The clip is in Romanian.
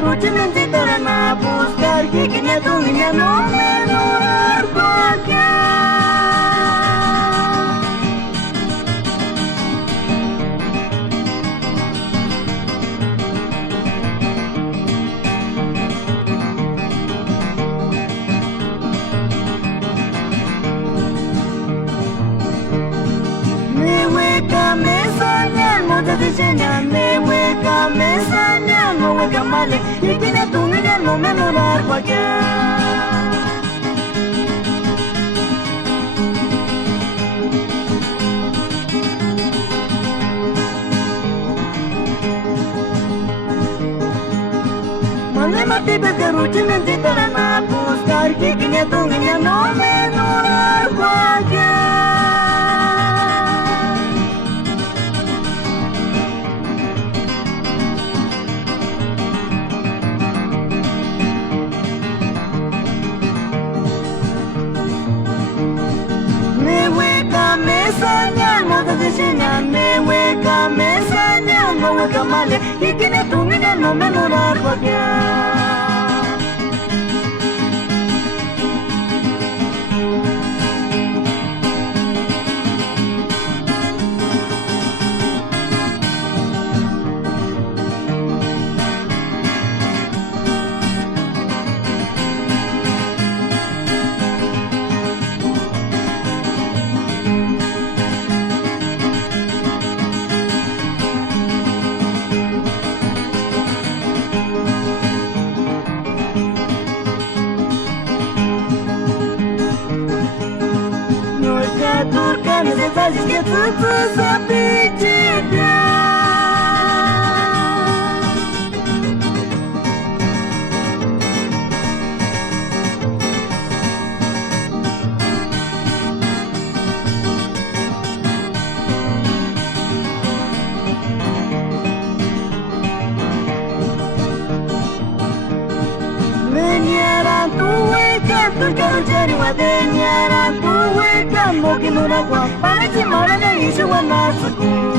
rutin mentira na buscar que quem tu minha no menor qualquer me hueca, me saña, no hueca male, y tiene tu niña no me morar cualquier. Mane mati bete rutin en titarana, buscar que tiene tu niña no me morar cualquier. Me hueca, me saña, no hueca male, y tiene tu niña no me morar cualquier. Turca, me fazes que tu sabe te Turca jari wadenya ra tu weka mogi nura kwa para chi mara na isu wa natsuku